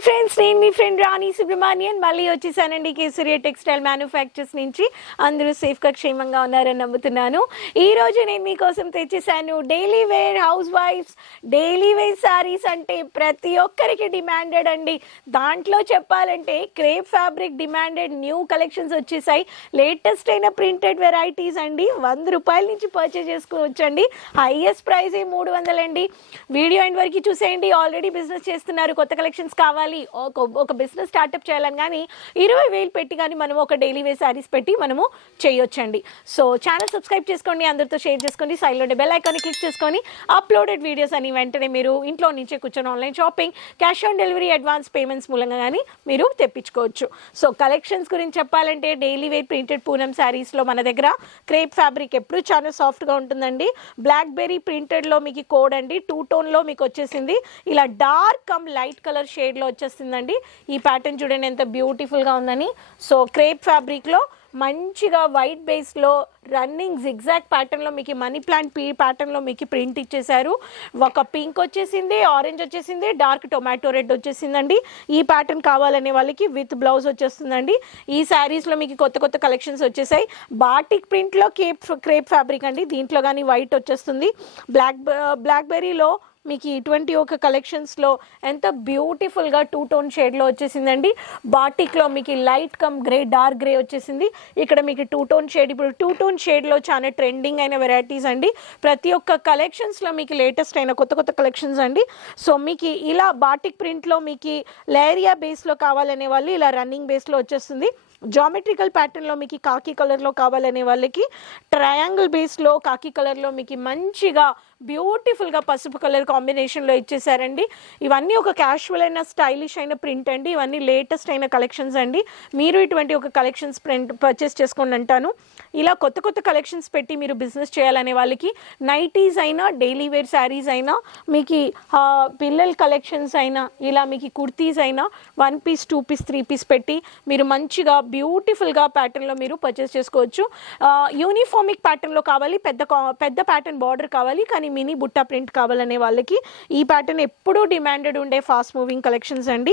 Hi friends, నేను మీ friend రాణి సుబ్రహ్మణ్యన్ మళ్ళీ వచ్చేసానండి కేసరియా టెక్స్టైల్ మ్యానుఫ్యాక్చర్స్ నుంచి. అందరూ సేఫ్గా క్షేమంగా ఉన్నారని నమ్ముతున్నాను. ఈరోజు నేను మీకోసం తెచ్చేసాను డైలీ వేర్ హౌస్ వైఫ్స్ డైలీ వేర్ శారీస్. అంటే ప్రతి ఒక్కరికి డిమాండెడ్ అండి. దాంట్లో చెప్పాలంటే crepe fabric demanded new collections వచ్చేసాయి. లేటెస్ట్ అయిన ప్రింటెడ్ వెరైటీస్ అండి. 100 రూపాయల నుంచి పర్చేజ్ చేసుకోవచ్చండి. హైయెస్ట్ ప్రైస్ 300 అండి. వీడియో ఎండ్ వరకు చూసేయండి. ఆల్రెడీ బిజినెస్ చేస్తున్నారు, కొత్త కలెక్షన్స్ కావాలి, ఒక బిజినెస్ స్టార్ట్అప్ చేయాలని కానీ 20,000 పెట్టి కానీ మనము ఒక డైలీ వేర్ శారీస్ పెట్టి మనము చేయొచ్చండి. సో ఛానల్ సబ్స్క్రైబ్ చేసుకోండి, అందరితో షేర్ చేసుకోండి, సైడ్లో బెల్ ఐకాన్ని క్లిక్ చేసుకొని అప్లోడెడ్ వీడియోస్ అని వెంటనే మీరు ఇంట్లో నుంచే కూర్చొని online shopping, cash on delivery, advance payments మూలంగా కానీ మీరు తెప్పించుకోవచ్చు. సో కలెక్షన్స్ గురించి చెప్పాలంటే డైలీ వేర్ ప్రింటెడ్ పూనం శారీస్లో మన దగ్గర క్రేప్ ఫ్యాబ్రిక్ ఎప్పుడు చాలా సాఫ్ట్గా ఉంటుందండి. బ్లాక్ బెర్రీ ప్రింటెడ్లో మీకు కోడ్ అండి 2 టోన్లో మీకు వచ్చేసింది. ఇలా డార్క్ కమ్ లైట్ కలర్ షేడ్లో వచ్చేస్తుందండి. ఈ ప్యాటర్న్ చూడండి ఎంత బ్యూటిఫుల్గా ఉందని. సో క్రేప్ ఫ్యాబ్రిక్లో మంచిగా వైట్ బేస్లో రన్నింగ్ జిగ్జాగ్ ప్యాటర్న్లో మీకు మనీ ప్లాంట్ ప్యాటర్న్లో మీకు ప్రింట్ ఇచ్చేసారు. ఒక పింక్ వచ్చేసింది, ఆరెంజ్ వచ్చేసింది, డార్క్ టొమాటో రెడ్ వచ్చేసిందండి. ఈ ప్యాటర్న్ కావాలనే వాళ్ళకి విత్ బ్లౌజ్ వచ్చేస్తుందండి. ఈ శారీస్లో మీకు కొత్త కొత్త కలెక్షన్స్ వచ్చేసాయి. బాటిక్ ప్రింట్లో క్రేప్ ఫ్యాబ్రిక్ అండి. దీంట్లో కానీ వైట్ వచ్చేస్తుంది. బ్లాక్ బెర్రీలో మీకు ఇటువంటి ఒక కలెక్షన్స్లో ఎంత బ్యూటిఫుల్గా 2 టోన్ షేడ్లో వచ్చేసిందండి. బాటిక్లో మీకు light come grey, dark grey వచ్చేసింది. ఇక్కడ మీకు 2 టోన్ షేడ్, ఇప్పుడు 2 టోన్ షేడ్లో చాలా ట్రెండింగ్ అయిన వెరైటీస్ అండి. ప్రతి ఒక్క కలెక్షన్స్లో మీకు లేటెస్ట్ అయిన కొత్త కొత్త కలెక్షన్స్ అండి. సో మీకు ఇలా బాటిక్ ప్రింట్లో మీకు లేరియా బేస్లో కావాలనే వాళ్ళు ఇలా రన్నింగ్ బేస్లో వచ్చేస్తుంది. జామెట్రికల్ ప్యాటర్న్లో మీకు కాకి కలర్లో కావాలనే వాళ్ళకి ట్రయాంగిల్ బేస్లో కాకి కలర్లో మీకు మంచిగా బ్యూటిఫుల్గా పసుపు కలర్ కాంబినేషన్లో ఇచ్చేసారండి. ఇవన్నీ ఒక క్యాషువల్ అయిన స్టైలిష్ అయిన ప్రింట్ అండి. ఇవన్నీ లేటెస్ట్ అయిన కలెక్షన్స్ అండి. మీరు ఇటువంటి ఒక కలెక్షన్స్ ప్రింట్ పర్చేస్ చేసుకోండి అంటాను. ఇలా కొత్త కొత్త కలెక్షన్స్ పెట్టి మీరు బిజినెస్ చేయాలనే వాళ్ళకి నైటీస్ అయినా, డైలీ వేర్ శారీస్ అయినా, మీకు పిల్లల కలెక్షన్స్ అయినా, ఇలా మీకు కుర్తీస్ అయినా 1 పీస్ 2 పీస్ 3 పీస్ పెట్టి మీరు మంచిగా బ్యూటిఫుల్గా ప్యాటర్న్లో మీరు పర్చేస్ చేసుకోవచ్చు. యూనిఫామిక్ ప్యాటర్న్లో కావాలి, పెద్ద ప్యాటర్న్ బార్డర్ కావాలి, కానీ మినీ బుట్టా ప్రింట్ కావాలనే వాళ్ళకి ఈ ప్యాటర్న్ ఎప్పుడూ డిమాండెడ్ ఉండే ఫాస్ట్ మూవింగ్ కలెక్షన్స్ అండి.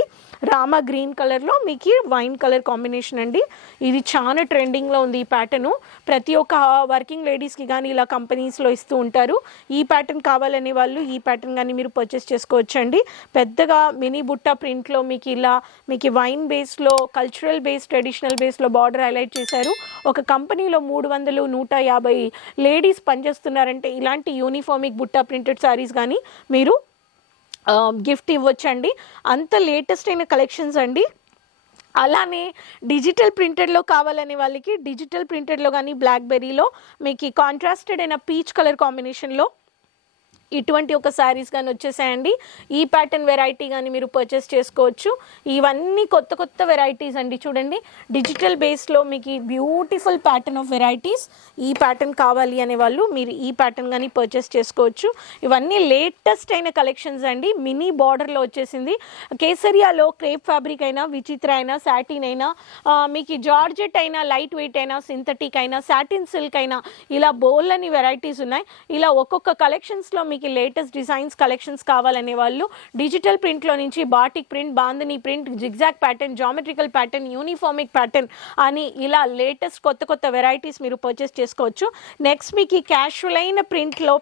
రామా గ్రీన్ కలర్లో మీకు వైన్ కలర్ కాంబినేషన్ అండి. ఇది చాలా ట్రెండింగ్లో ఉంది ఈ ప్యాటర్ను. ప్రతి ఒక్క వర్కింగ్ లేడీస్కి కానీ ఇలా కంపెనీస్లో ఇస్తూ ఉంటారు. ఈ ప్యాటర్న్ కావాలనే వాళ్ళు ఈ ప్యాటర్న్ కానీ మీరు పర్చేస్ చేసుకోవచ్చండి. పెద్దగా మినీ బుట్టా ప్రింట్లో మీకు ఇలా మీకు వైన్ బేస్లో, కల్చరల్ బేస్, ట్రెడిషనల్ బేస్లో బార్డర్ హైలైట్ చేశారు. ఒక కంపెనీలో 300, 150 లేడీస్ పనిచేస్తున్నారంటే ఇలాంటి యూనిఫామిక్ బుట్టా ప్రింటెడ్ శారీస్ కానీ మీరు గిఫ్ట్ ఇవ్వచ్చండి. అంత లేటెస్ట్ అయిన కలెక్షన్స్ అండి. అలానే డిజిటల్ ప్రింటెడ్లో కావాలనే వాళ్ళకి డిజిటల్ ప్రింటెడ్లో కానీ బ్లాక్ బెర్రీలో మీకు కాంట్రాస్టెడ్ అయిన పీచ్ కలర్ కాంబినేషన్లో ఇటువంటి ఒక శారీస్ కానీ వచ్చేసాయండి. ఈ ప్యాటర్న్ వెరైటీ కానీ మీరు పర్చేస్ చేసుకోవచ్చు. ఇవన్నీ కొత్త కొత్త వెరైటీస్ అండి. చూడండి డిజిటల్ బేస్లో మీకు బ్యూటిఫుల్ ప్యాటర్న్ ఆఫ్ వెరైటీస్. ఈ ప్యాటర్న్ కావాలి అనే వాళ్ళు మీరు ఈ ప్యాటర్న్ కానీ పర్చేస్ చేసుకోవచ్చు. ఇవన్నీ లేటెస్ట్ అయిన కలెక్షన్స్ అండి. మినీ బార్డర్లో వచ్చేసింది. కేసరియాలో క్రేప్ ఫ్యాబ్రిక్ అయినా, విచిత్ర అయినా, సాటిన్ అయినా, మీకు జార్జెట్ అయినా, లైట్ వెయిట్ అయినా, సింథటిక్ అయినా, సాటిన్ సిల్క్ అయినా, ఇలా బోల్ అని వెరైటీస్ ఉన్నాయి. ఇలా ఒక్కొక్క కలెక్షన్స్లో మీకు లేటెస్ట్ డిజైన్స్ కలెక్షన్స్ కావాలనే వాళ్ళు డిజిటల్ ప్రింట్లో నుంచి batik print, bandhani print, zigzag pattern, geometrical pattern, యూనిఫామిక్ ప్యాటర్న్ అని ఇలా లేటెస్ట్ కొత్త కొత్త వెరైటీస్ మీరు పర్చేస్ చేసుకోవచ్చు. నెక్స్ట్ మీకు క్యాషువల్ అయిన ప్రింట్లో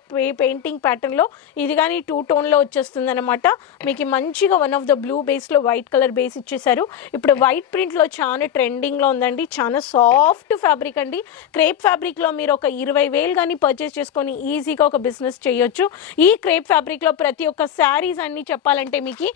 పెయింటింగ్ ప్యాటర్న్లో ఇది కానీ 2 టోన్లో వచ్చేస్తుంది అనమాట. మీకు మంచిగా వన్ ఆఫ్ ద బ్లూ బేస్లో వైట్ కలర్ బేస్ ఇచ్చేసారు. ఇప్పుడు వైట్ ప్రింట్లో చాలా ట్రెండింగ్లో ఉందండి. చాలా సాఫ్ట్ ఫ్యాబ్రిక్ అండి. క్రేప్ ఫ్యాబ్రిక్లో మీరు ఒక 20,000 కానీ పర్చేస్ చేసుకొని ఈజీగా ఒక బిజినెస్ చేయొచ్చు. ఈ క్రేప్ ఫ్యాబ్రిక్లో ప్రతి ఒక్క శారీస్ అన్ని చెప్పాలంటే మీకు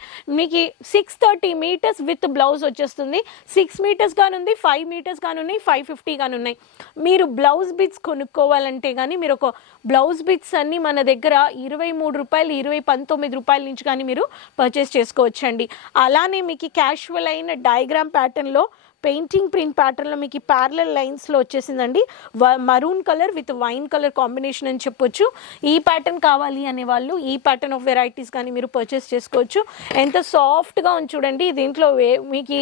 630 మీటర్స్ విత్ బ్లౌజ్ వచ్చేస్తుంది. 6 మీటర్స్ కానీ ఉంది, 5 మీటర్స్ కానీ ఉన్నాయి, 550 కానీ ఉన్నాయి. మీరు బ్లౌజ్ బిట్స్ కొనుక్కోవాలంటే కానీ మీరు ఒక బ్లౌజ్ బిట్స్ అన్ని మన దగ్గర 23 రూపాయలు, 19 రూపాయల నుంచి కానీ మీరు పర్చేస్ చేసుకోవచ్చండి. అలానే మీకు క్యాషువల్ అయిన డయాగ్రామ్ ప్యాటర్న్లో పెయింటింగ్ ప్రింట్ ప్యాటర్న్లో మీకు ప్యారలల్ లైన్స్లో వచ్చేసిందండి. Maroon colour with wine colour combination అని చెప్పొచ్చు. ఈ ప్యాటర్న్ కావాలి అనే వాళ్ళు ఈ ప్యాటర్న్ ఆఫ్ వెరైటీస్ కానీ మీరు పర్చేస్ చేసుకోవచ్చు. ఎంత సాఫ్ట్గా ఉంది చూడండి. దీంట్లో మీకు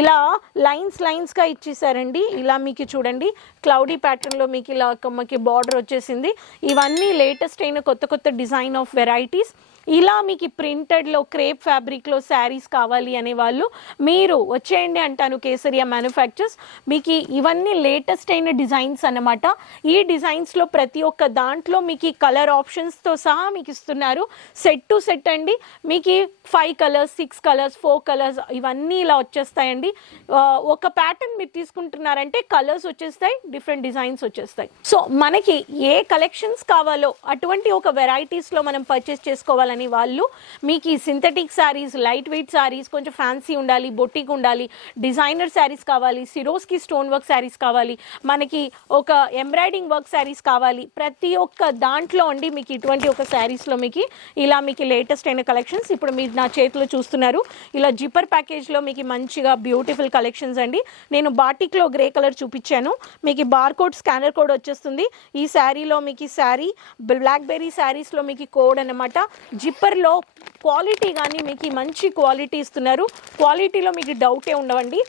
ఇలా లైన్స్గా ఇచ్చేసారండి. ఇలా మీకు చూడండి క్లౌడీ ప్యాటర్న్లో మీకు ఇలా మీకు బార్డర్ వచ్చేసింది. ఇవన్నీ లేటెస్ట్ అయిన కొత్త కొత్త డిజైన్ ఆఫ్ వెరైటీస్. ఇలా మీకు ప్రింటెడ్లో క్రేప్ ఫ్యాబ్రిక్లో శారీస్ కావాలి అనే వాళ్ళు మీరు వచ్చేయండి అంటాను కేసరియా మ్యానుఫ్యాక్చర్స్. మీకు ఇవన్నీ లేటెస్ట్ అయిన డిజైన్స్ అన్నమాట. ఈ డిజైన్స్లో ప్రతి ఒక్క దాంట్లో మీకు కలర్ ఆప్షన్స్తో సహా మీకు ఇస్తున్నారు. సెట్ టు సెట్ అండి. మీకు 5 కలర్స్ 6 కలర్స్ 4 కలర్స్ ఇవన్నీ ఇలా వచ్చేస్తాయండి. ఒక ప్యాటర్న్ మీరు తీసుకుంటున్నారంటే కలర్స్ వచ్చేస్తాయి, డిఫరెంట్ డిజైన్స్ వచ్చేస్తాయి. సో మనకి ఏ కలెక్షన్స్ కావాలో అటువంటి ఒక వెరైటీస్లో మనం పర్చేస్ చేసుకోవాలని వాళ్ళు మీకు ఈ synthetic saris, light weight saris, కొంచెం ఫ్యాన్సీ ఉండాలి, బొటిక్ ఉండాలి, డిజైనర్ శారీస్ కావాలి, సిరోస్కి స్టోన్ వర్క్ శారీస్ కావాలి, మనకి ఒక ఎంబ్రాయిడింగ్ వర్క్ శారీస్ కావాలి, ప్రతి ఒక్క దాంట్లో అండి మీకు ఇటువంటి ఒక శారీస్లో మీకు ఇలా మీకు లేటెస్ట్ అయిన కలెక్షన్స్ ఇప్పుడు మీరు నా చేతిలో చూస్తున్నారు. ఇలా జిప్పర్ ప్యాకేజ్లో మీకు మంచిగా బ్యూటిఫుల్ కలెక్షన్స్ అండి. నేను బాటిక్లో గ్రే కలర్ చూపించాను. మీకు బార్ కోడ్ స్కానర్ కోడ్ వచ్చేస్తుంది. ఈ శారీలో మీకు శారీ బ్లాక్బెర్రీ శారీస్లో మీకు కోడ్ అనమాట. జిప్పర్లో క్వాలిటీ కానీ మీకు మంచి క్వాలిటీ ఇస్తున్నారు. క్వాలిటీలో మీకు డౌటే ఉండవండి.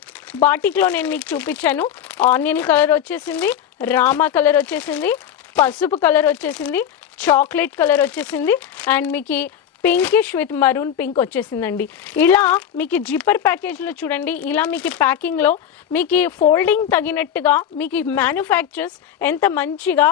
బాటిక్లో నేను మీకు చూపించాను. ఆనియన్ కలర్ వచ్చేసింది, రామా కలర్ వచ్చేసింది, పసుపు కలర్ వచ్చేసింది, చాక్లెట్ కలర్ వచ్చేసింది, అండ్ మీకు పింకిష్ విత్ మరూన్ పింక్ వచ్చేసిందండి. ఇలా మీకు జిప్పర్ ప్యాకేజ్లో చూడండి, ఇలా మీకు ప్యాకింగ్లో మీకు ఫోల్డింగ్ తగినట్టుగా మీకు మ్యానుఫ్యాక్చర్స్ ఎంత మంచిగా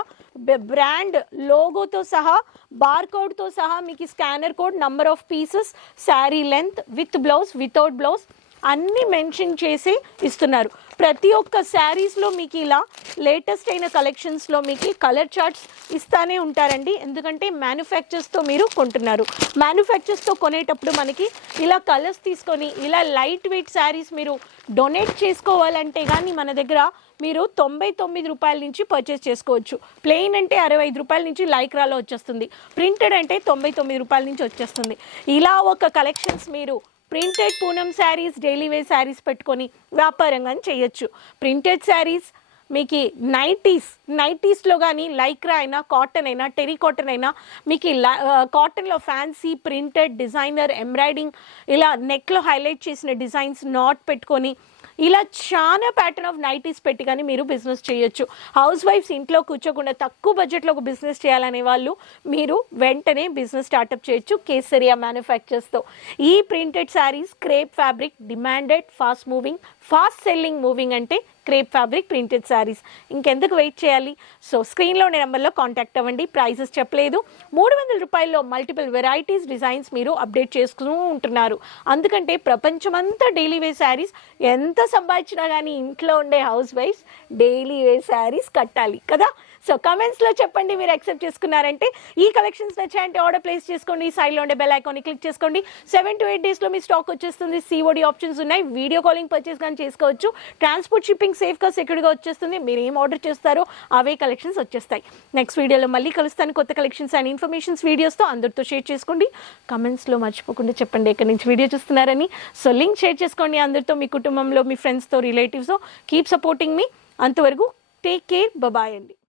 బ్రాండ్ లోగోతో సహా బార్ కోడ్తో సహా మీకు scanner code, number of pieces, sari length, with blouse, without blouse అన్నీ మెన్షన్ చేసి ఇస్తున్నారు. ప్రతి ఒక్క శారీస్లో మీకు ఇలా లేటెస్ట్ అయిన కలెక్షన్స్లో మీకు కలర్ చార్ట్స్ ఇస్తానే ఉంటారండి. ఎందుకంటే మ్యానుఫ్యాక్చర్స్తో మీరు కొంటున్నారు. మ్యానుఫ్యాక్చర్స్తో కొనేటప్పుడు మనకి ఇలా కలర్స్ తీసుకొని ఇలా లైట్ వెయిట్ శారీస్ మీరు డొనేట్ చేసుకోవాలంటే కానీ మన దగ్గర మీరు 99 రూపాయల నుంచి పర్చేస్ చేసుకోవచ్చు. ప్లెయిన్ అంటే 65 రూపాయల నుంచి లైక్రాలో వచ్చేస్తుంది. ప్రింటెడ్ అంటే 99 రూపాయల నుంచి వచ్చేస్తుంది. ఇలా ఒక కలెక్షన్స్ మీరు printed Poonam saris, daily wear saris పెట్టుకొని వ్యాపారంగా చేయొచ్చు. ప్రింటెడ్ శారీస్ మీకు నైటీస్లో కానీ లైక్రా అయినా, కాటన్ అయినా, టెరీ కాటన్ అయినా మీకు కాటన్లో ఫ్యాన్సీ ప్రింటెడ్ డిజైనర్ ఎంబ్రాయిడింగ్ ఇలా నెక్లో హైలైట్ చేసిన డిజైన్స్ నాట్ పెట్టుకొని ఇలా చాలా ప్యాటర్న్ ఆఫ్ నైటీస్ పెట్టి కానీ మీరు బిజినెస్ చేయొచ్చు. హౌస్ వైఫ్స్ ఇంట్లో కూర్చోకుండా తక్కువ బడ్జెట్లో ఒక బిజినెస్ చేయాలనే వాళ్ళు మీరు వెంటనే బిజినెస్ స్టార్ట్అప్ చేయొచ్చు కేసరియా మ్యానుఫ్యాక్చర్స్తో. ఈ printed saris crepe fabric demanded, fast moving, fast selling moving అంటే క్రేప్ ఫ్యాబ్రిక్ ప్రింటెడ్ శారీస్. ఇంకెందుకు వెయిట్ చేయాలి? సో స్క్రీన్లో నెంబర్లో కాంటాక్ట్ అవ్వండి. ప్రైజెస్ చెప్పలేదు. 300 రూపాయల్లో మల్టిపుల్ వెరైటీస్ డిజైన్స్ మీరు అప్డేట్ చేసుకుతూ ఉంటున్నారు. అందుకంటే ప్రపంచమంతా డైలీ వేర్ శారీస్ ఎంత సంపాదించినా కానీ ఇంట్లో ఉండే హౌస్ వైఫ్స్ డైలీ వేర్ శారీస్ కట్టాలి కదా. సో కమెంట్స్లో చెప్పండి మీరు యాక్సెప్ట్ చేసుకున్నారంటే. ఈ కలెక్షన్స్ నచ్చాయంటే ఆర్డర్ ప్లేస్ చేసుకోండి. సైడ్లో ఉండే బెల్ ఐకాన్ని క్లిక్ చేసుకోండి. 7 to 8 డేస్లో మీ స్టాక్ వచ్చేస్తుంది. COD ఆప్షన్స్ ఉన్నాయి. వీడియో కాలింగ్ పర్చేస్ కానీ చేసుకోవచ్చు. ట్రాన్స్పోర్ట్ షిప్పింగ్ సేఫ్గా సెక్యూర్గా వచ్చేస్తుంది. మీరు ఏం ఆర్డర్ చేస్తారో అవే కలెక్షన్స్ వచ్చేస్తాయి. నెక్స్ట్ వీడియోలో మళ్ళీ కలుస్తాను కొత్త కలెక్షన్స్ అండ్ ఇన్ఫర్మేషన్స్ వీడియోస్తో. అందరితో షేర్ చేసుకోండి. కమెంట్స్లో మర్చిపోకుండా చెప్పండి ఎక్కడి నుంచి వీడియో చూస్తున్నారని. సో లింక్ షేర్ చేసుకోండి అందరితో, మీ కుటుంబంలో, మీ ఫ్రెండ్స్తో, రిలేటివ్స్తో. కీప్ సపోర్టింగ్ మీ. అంతవరకు టేక్ కేర్, బాయ్ అండి.